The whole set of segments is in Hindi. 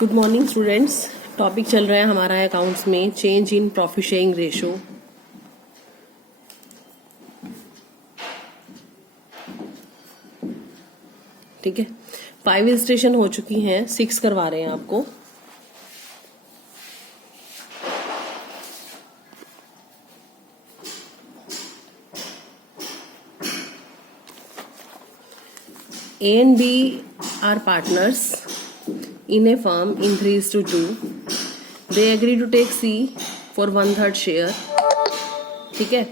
Good morning students. टॉपिक चल रहा है हमारा अकाउंट्स में change in profit sharing ratio. ठीक है, 5 इलस्ट्रेशन हो चुकी हैं, 6 करवा रहे हैं आपको। A and B are partners in a firm in 3:2. They agree to take C for 1/3 share. ठीक है,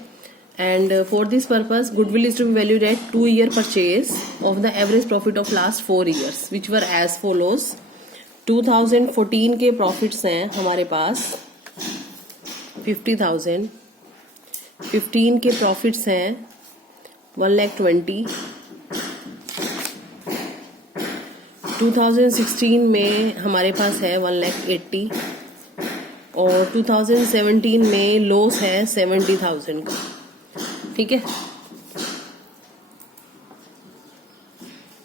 and for this purpose goodwill is to be valued at 2-year purchase of the average profit of last 4 years which were as follows. 2014 के प्रॉफिट्स हैं हमारे पास 50,000। 15 के प्रॉफिट्स हैं 1,20,000। 2016 में हमारे पास है 1,80,000 और 2017 में लॉस है 70,000 का। ठीक है,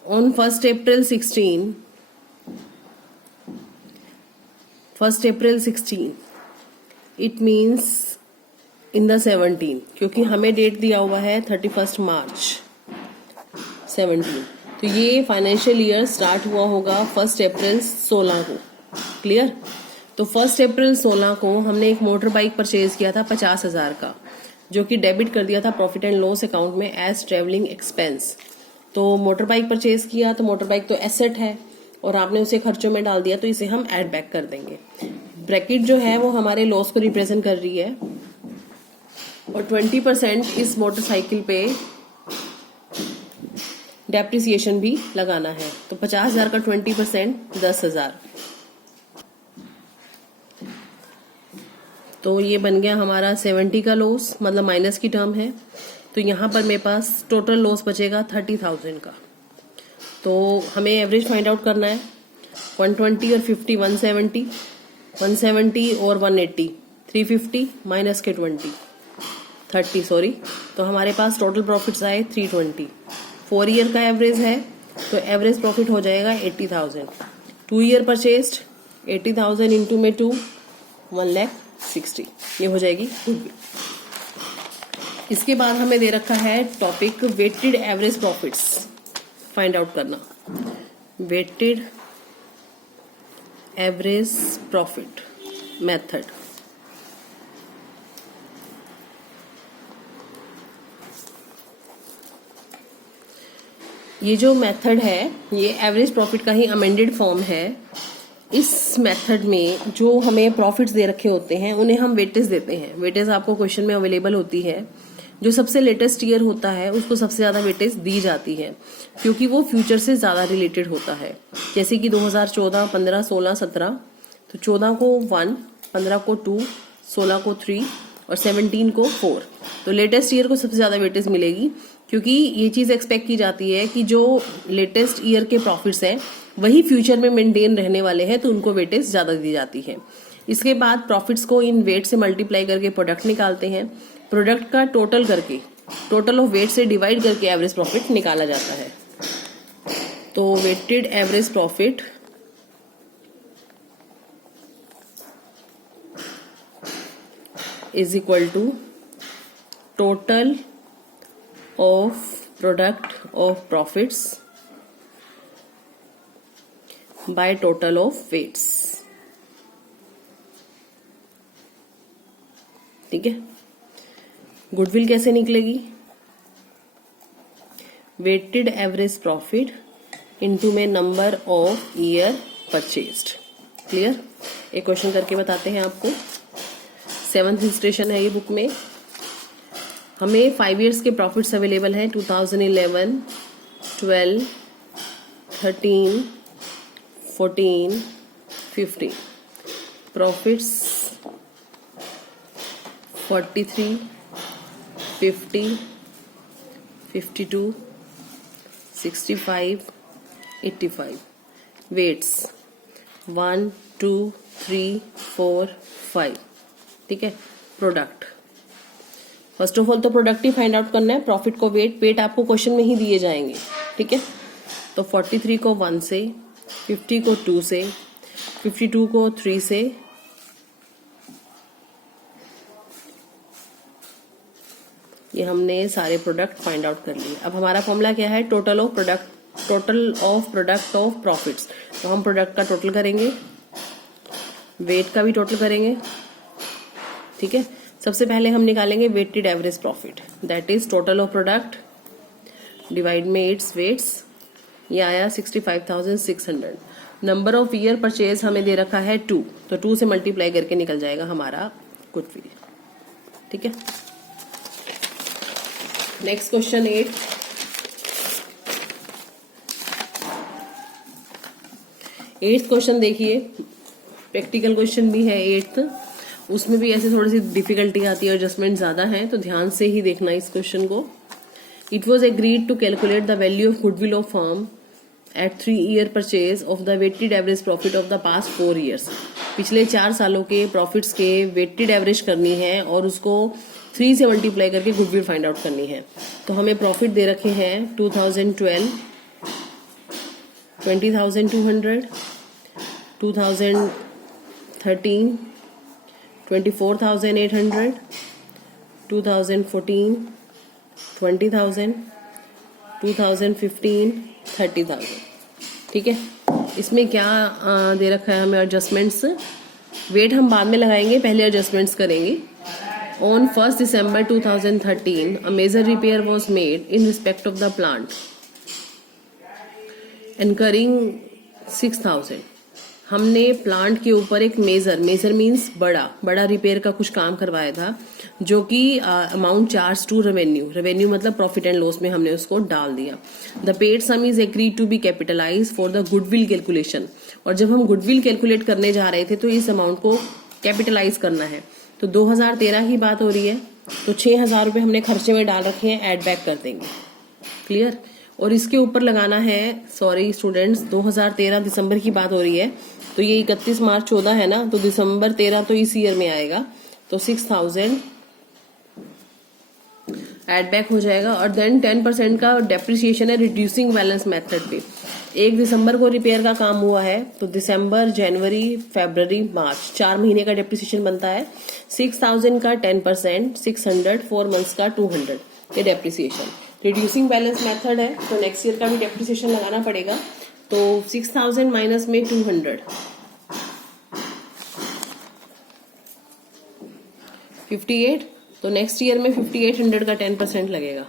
on 1 April 16 it means in the 17, क्योंकि हमें डेट दिया हुआ है 31 मार्च 17, तो ये फाइनेंशियल ईयर स्टार्ट हुआ होगा 1 अप्रैल 16 को। क्लियर? तो 1 अप्रैल 16 को हमने एक मोटर बाइक परचेज किया था 50,000 का, जो कि डेबिट कर दिया था प्रॉफिट एंड लॉस अकाउंट में एज ट्रेवलिंग एक्सपेंस। तो मोटर बाइक परचेज किया तो मोटर बाइक तो एसेट है और आपने उसे खर्चों में डाल दिया, तो इसे हम ऐड बैक कर देंगे। ब्रैकेट जो है वो हमारे लॉस को रिप्रेजेंट कर रही है और 20% इस मोटरसाइकिल पे डेप्रिसिएशन भी लगाना है। तो 50,000 का 20% 10,000। तो ये बन गया हमारा 70 का लॉस, मतलब माइनस की टर्म है। तो यहाँ पर मेरे पास टोटल लॉस बचेगा 30,000 का। तो हमें एवरेज फाइंड आउट करना है। 120 और 50 170, 170 और 180 350 माइनस के 30 सॉरी। तो हमारे पास टोटल प्रॉफिट्स आए 320। 4 ईयर का एवरेज है तो एवरेज प्रॉफिट हो जाएगा 80,000। 2 ईयर परचेस्ड 80,000 इंटू में 2 1,60,000, ये हो जाएगी गुडविल। इसके बाद हमें दे रखा है topic weighted average profits find out करना। Weighted average profit method. ये जो मेथड है ये एवरेज प्रॉफिट का ही अमेंडेड फॉर्म है। इस मेथड में जो हमें प्रॉफिट्स दे रखे होते हैं उन्हें हम वेटेज देते हैं। वेटेज आपको क्वेश्चन में अवेलेबल होती है। जो सबसे लेटेस्ट ईयर होता है उसको सबसे ज्यादा वेटेज दी जाती है, क्योंकि वो फ्यूचर से ज्यादा रिलेटेड होता है। जैसे कि 2014, 15, 16, 17, तो 14 को 1, 15 को 2, 16 को 3 और 17 को 4। तो लेटेस्ट ईयर को सबसे ज्यादा वेटेज मिलेगी, क्योंकि ये चीज एक्सपेक्ट की जाती है कि जो लेटेस्ट ईयर के प्रॉफिट्स हैं वही फ्यूचर में मेंटेन रहने वाले हैं, तो उनको वेटेज ज्यादा दी जाती है। इसके बाद प्रॉफिट्स को इन वेट से मल्टीप्लाई करके प्रोडक्ट निकालते हैं। प्रोडक्ट का टोटल करके, टोटल ऑफ वेट से डिवाइड करके एवरेज प्रॉफिट निकाला जाता है। तो weighted average profit is equal to total of product of profits by total of weights। ठीक है, गुडविल कैसे निकलेगी? वेटेड एवरेज प्रॉफिट इनटू में number of year purchased. Clear? एक क्वेश्चन करके बताते हैं आपको। 7th इलस्ट्रेशन है ये बुक में। हमें 5 इयर्स के प्रॉफिट्स अवेलेबल हैं 2011, 12, 13, 14, 15। प्रॉफिट्स 43, 50, 52, 65, 85। वेट्स 1, 2, 3, 4, 5। ठीक है, प्रोडक्ट फर्स्ट ऑफ ऑल तो प्रोडक्ट ही फाइंड आउट करना है। प्रॉफिट को वेट आपको क्वेश्चन में ही दिए जाएंगे। ठीक है, तो 43 को 1 से, 50 को 2 से, 52 को 3 से ये हमने सारे प्रोडक्ट फाइंड आउट कर लिए। अब हमारा फॉर्मूला क्या है? Total of product of profits. तो हम प्रोडक्ट का टोटल करेंगे, वेट का भी टोटल करेंगे, ठीक है। सबसे पहले हम निकालेंगे weighted average profit, that is total of product divide में इट्स वेट्स। ये आया 65,600। नंबर ऑफ ईयर परचेज हमें दे रखा है 2, तो 2 से मल्टीप्लाई करके निकल जाएगा हमारा गुडविल, ठीक है। Next question 8। एट्थ क्वेश्चन देखिए, प्रैक्टिकल क्वेश्चन भी है 8th, उसमें भी ऐसे थोड़ी सी डिफिकल्टी आती है, एडजस्टमेंट ज्यादा है, तो ध्यान से ही देखना इस क्वेश्चन को। It was agreed to calculate the value of goodwill of firm at 3-year purchase of the weighted average profit of the past 4 years। पिछले 4 सालों के प्रॉफिट्स के वेटेड एवरेज करनी है और उसको 3 से मल्टीप्लाई करके गुडविल फाइंड आउट करनी है। तो हमें प्रॉफिट दे रखे हैं 2012 20,200, 2013 24,800, 2014 20,000, 2015 30,000, ठीक है। इसमें क्या दे रखा है हमें एडजस्टमेंट्स? वेट हम बाद में लगाएंगे, पहले एडजस्टमेंट्स करेंगे। On 1st December 2013 a major repair was made in respect of the plant incurring 6,000। हमने प्लांट के ऊपर एक मेजर मीन्स बड़ा रिपेयर का कुछ काम करवाया था, जो कि अमाउंट चार्ज टू रेवेन्यू मतलब प्रॉफिट एंड लॉस में हमने उसको डाल दिया। The paid sum is agreed to be capitalise for the goodwill calculation. और जब हम गुडविल कैलकुलेट करने जा रहे थे तो इस अमाउंट को कैपिटलाइज करना है। तो 2013 की बात हो रही है, तो 6,000 रुपये हमने खर्चे में डाल रखे हैं, एड बैक कर देंगे, क्लियर। और इसके ऊपर लगाना है, सॉरी स्टूडेंट्स, 2013 दिसंबर की बात हो रही है, तो ये 31 मार्च 14 है ना, तो दिसंबर 13 तो इस ईयर में आएगा, तो 6,000 एड बैक हो जाएगा। और देन 10% का डेप्रिसिएशन है रिड्यूसिंग बैलेंस मेथड पे। 1 दिसंबर को रिपेयर का काम हुआ है, तो दिसंबर, जनवरी, फरवरी, मार्च 4 महीने का डेप्रिसिएशन बनता है। 6,000 का 10%, 600, 4 मंथ्स का 200, ये डेप्रिसिएशन। रिड्यूसिंग बैलेंस मेथड है, तो नेक्स्ट ईयर का भी डेप्रिसिएशन लगाना पड़ेगा। तो 6,000 माइनस में 200, 58, तो नेक्स्ट ईयर में 5800 का 10% लगेगा,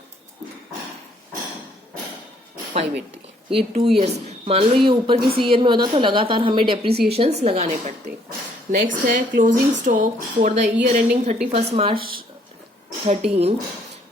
580। ये 2 years, मान लो ये ऊपर किसी ईयर में होता तो लगातार हमें डेप्रिसिएशंस लगाने पड़ते। नेक्स्ट है closing stock for the year ending 31 March 13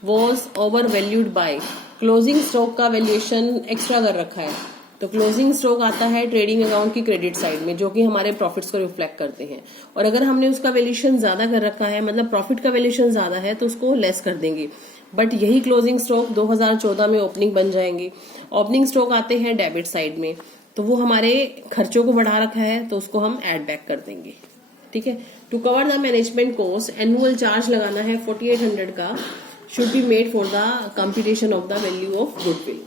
was over valued bye. Closing stock का वैल्यूएशन एक्स्ट्रा कर रखा है, तो क्लोजिंग स्टॉक आता है ट्रेडिंग अकाउंट की क्रेडिट साइड में, जो कि हमारे प्रॉफिट्स को रिफ्लेक्ट करते हैं। और अगर हमने उसका वैल्यूएशन ज्यादा कर रखा है, मतलब प्रॉफिट का वैल्यूएशन ज्यादा है, तो उसको लेस कर देंगे। बट यही क्लोजिंग स्टॉक 2014 में ओपनिंग बन जाएंगे। ओपनिंग स्टॉक आते हैं डेबिट साइड में, तो वो हमारे खर्चों को बढ़ा रखा है, तो उसको हम एड बैक कर देंगे, ठीक है। To cover the management cost annual charge लगाना है 4800 का, should be made for the computation of the value of goodwill.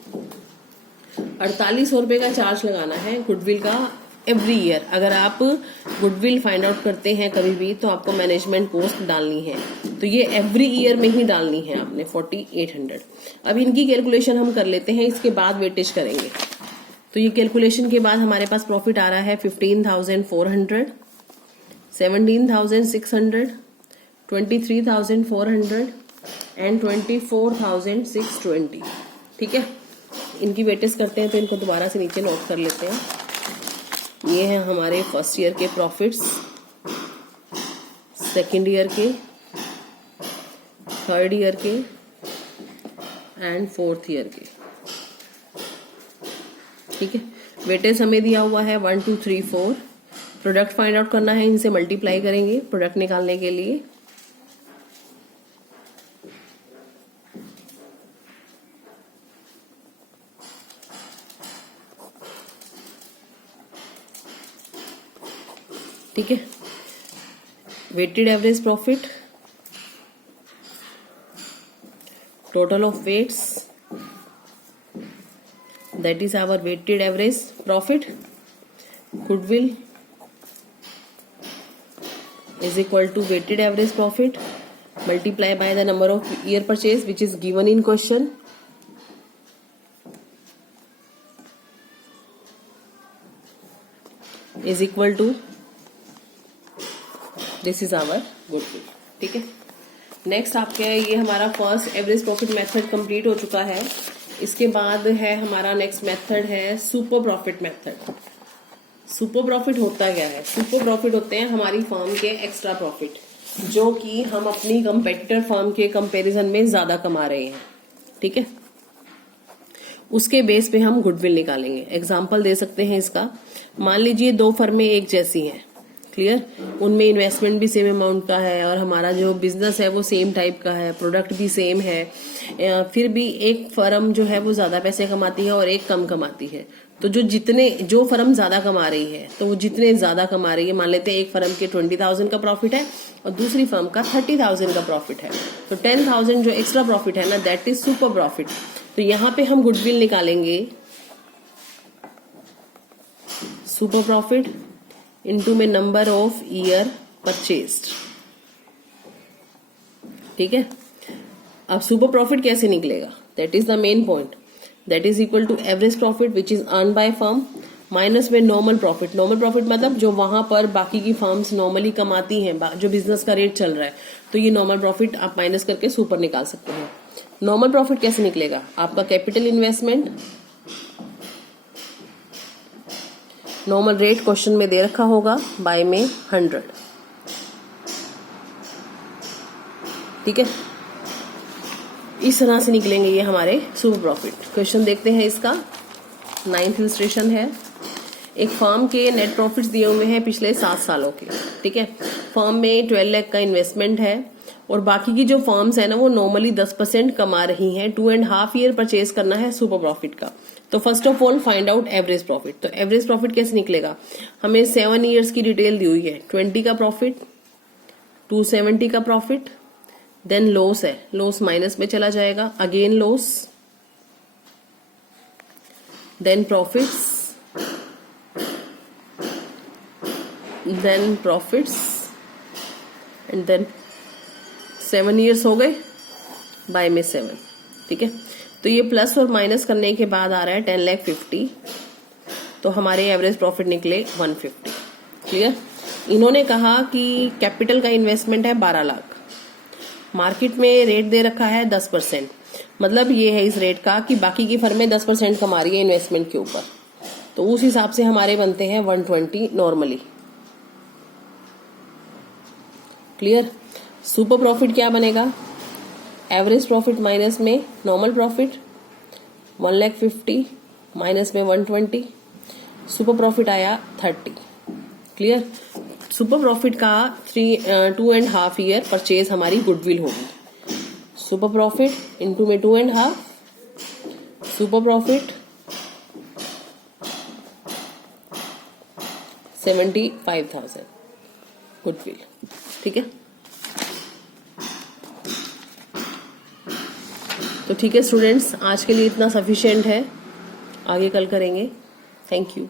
4800 रुपये का चार्ज लगाना है गुडविल का एवरी ईयर। अगर आप गुडविल फाइंड आउट करते हैं कभी भी, तो आपको मैनेजमेंट कॉस्ट डालनी है, तो ये एवरी ईयर में ही डालनी है आपने 4800। अब इनकी कैलकुलेशन हम कर लेते हैं, इसके बाद वेटेज करेंगे। तो ये कैलकुलेशन के बाद हमारे पास प्रॉफिट आ रहा है 15,400, 17,600, 23,400 एंड 24,620, ठीक है। इनकी वेटेज करते हैं, तो इनको दोबारा से नीचे नोट कर लेते हैं। ये हैं हमारे फर्स्ट ईयर के प्रॉफिट्स, सेकेंड ईयर के, थर्ड ईयर के एंड फोर्थ ईयर के, ठीक है। वेटेज हमें दिया हुआ है 1 2 3 4। प्रोडक्ट फाइंड आउट करना है, इनसे मल्टीप्लाई करेंगे प्रोडक्ट निकालने के लिए। ठीक है, weighted average profit, total of weights, that is our weighted average profit, goodwill is equal to weighted average profit multiply by the number of year purchase which is given in question is equal to this is our goodwill. ठीक है, नेक्स्ट आपके ये हमारा first average profit method complete हो चुका है। इसके बाद है हमारा नेक्स्ट मेथड है super profit method. Super profit होता क्या है? सुपर प्रॉफिट होते हैं हमारी फर्म के एक्स्ट्रा प्रॉफिट जो कि हम अपनी कंपेटिटर फर्म के कंपैरिजन में ज्यादा कमा रहे हैं। ठीक है, उसके बेस पे हम गुडविल निकालेंगे। एग्जाम्पल दे सकते हैं इसका। मान लीजिए दो फर्में एक जैसी हैं, क्लियर, उनमें इन्वेस्टमेंट भी सेम अमाउंट का है और हमारा जो बिजनेस है वो सेम टाइप का है, प्रोडक्ट भी सेम है, फिर भी एक फर्म जो है वो ज्यादा पैसे कमाती है और एक कम कमाती है। तो जो फर्म ज्यादा कमा रही है तो वो जितने ज्यादा कमा रही है, मान लेते हैं एक फर्म के 20,000 का प्रॉफिट है और दूसरी फर्म का 30,000 का प्रॉफिट है, तो 10,000 जो एक्स्ट्रा प्रॉफिट है ना, दैट इज सुपर प्रॉफिट। तो यहाँ पे हम गुडविल निकालेंगे सुपर प्रॉफिट इनटू में नंबर ऑफ ईयर परचेस्ड। ठीक है, अब सुपर प्रॉफिट कैसे निकलेगा? That is the main point. That is equal to average profit which is earn by firm minus में नॉर्मल प्रॉफिट। नॉर्मल प्रॉफिट मतलब जो वहां पर बाकी की फर्म्स नॉर्मली कमाती हैं, जो बिजनेस का रेट चल रहा है, तो ये नॉर्मल प्रॉफिट आप माइनस करके सुपर निकाल सकते हैं। नॉर्मल प्रॉफिट कैसे निकलेगा? आपका capital investment, normal rate question में दे रखा होगा, बाय में 100। ठीक है, इस तरह से निकलेंगे ये हमारे सुपर प्रॉफिट। क्वेश्चन देखते हैं इसका। 9th इलस्ट्रेशन है। एक फर्म के नेट प्रॉफिट्स दिए हुए हैं पिछले 7 सालों के। ठीक है, फर्म में 12 लाख का इन्वेस्टमेंट है और बाकी की जो फर्म्स है ना वो नॉर्मली 10% कमा रही हैं। 2.5 ईयर परचेज करना है सुपर प्रॉफिट का। तो first of all find out average profit. तो एवरेज प्रॉफिट कैसे निकलेगा? हमें 7 ईयर्स की डिटेल दी हुई है। 20 का प्रॉफिट, 270 का प्रॉफिट, देन लॉस है, लॉस माइनस में चला जाएगा, again loss, then profits, then profits and then 7 years हो गए, बाय में 7। ठीक है, तो ये प्लस और माइनस करने के बाद आ रहा है 10,50,000। तो हमारे एवरेज प्रॉफिट निकले 150। क्लियर? इन्होंने कहा कि कैपिटल का इन्वेस्टमेंट है 12 लाख, मार्केट में रेट दे रखा है 10%। मतलब ये है इस रेट का कि बाकी की फर्में 10% कमा रही है इन्वेस्टमेंट के ऊपर, तो उस हिसाब से हमारे बनते हैं 120 नॉर्मली। क्लियर? सुपर प्रॉफिट क्या बनेगा? एवरेज प्रॉफिट माइनस में नॉर्मल प्रॉफिट, 1,50,000 माइनस में 120, सुपर प्रॉफिट आया 30। क्लियर? सुपर प्रॉफिट का 2.5 ईयर परचेज हमारी गुडविल होगी। सुपर प्रॉफिट इनटू में 2.5, सुपर प्रॉफिट 75,000 गुडविल। ठीक है, तो ठीक है स्टूडेंट्स, आज के लिए इतना सफिशिएंट है, आगे कल करेंगे। Thank you.